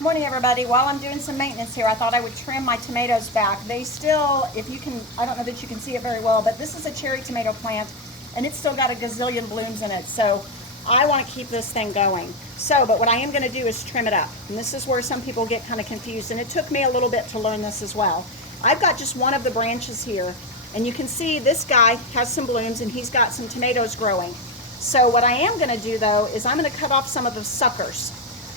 Morning everybody. While I'm doing some maintenance here, I thought I would trim my tomatoes back. They still, if you can, I don't know that you can see it very well, but this is a cherry tomato plant and it's still got a gazillion blooms in it. So I want to keep this thing going. But what I am going to do is trim it up. And this is where some people get kind of confused, and it took me a little bit to learn this as well. I've got just one of the branches here, and you can see this guy has some blooms and he's got some tomatoes growing. So what I am going to do though is I'm going to cut off some of the suckers.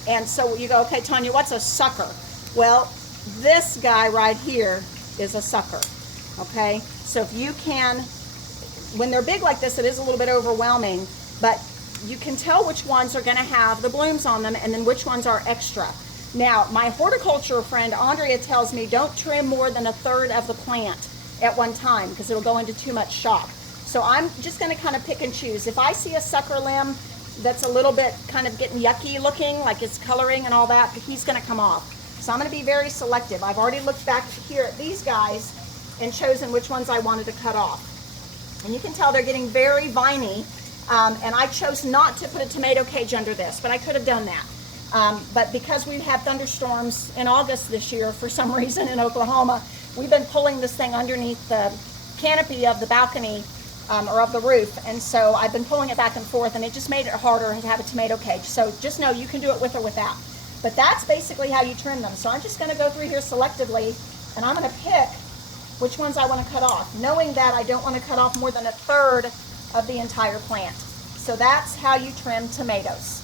And so you go, okay, Tanya, what's a sucker? Well, this guy right here is a sucker, okay? So if you can, when they're big like this, it is a little bit overwhelming, but you can tell which ones are gonna have the blooms on them and then which ones are extra. Now, my horticulture friend, Andrea, tells me don't trim more than 1/3 of the plant at one time because it'll go into too much shock. So I'm just gonna kind of pick and choose. If I see a sucker limb that's a little bit kind of getting yucky looking, like it's coloring and all that, he's going to come off. So I'm going to be very selective. I've already looked back here at these guys and chosen which ones I wanted to cut off. And you can tell they're getting very viney, and I chose not to put a tomato cage under this, but I could have done that. But because we've had thunderstorms in August this year for some reason in Oklahoma, we've been pulling this thing underneath the canopy of the balcony or of the roof, and so I've been pulling it back and forth, and it just made it harder to have a tomato cage. So just know you can do it with or without. But that's basically how you trim them. So I'm just going to go through here selectively, and I'm going to pick which ones I want to cut off, knowing that I don't want to cut off more than 1/3 of the entire plant. So that's how you trim tomatoes.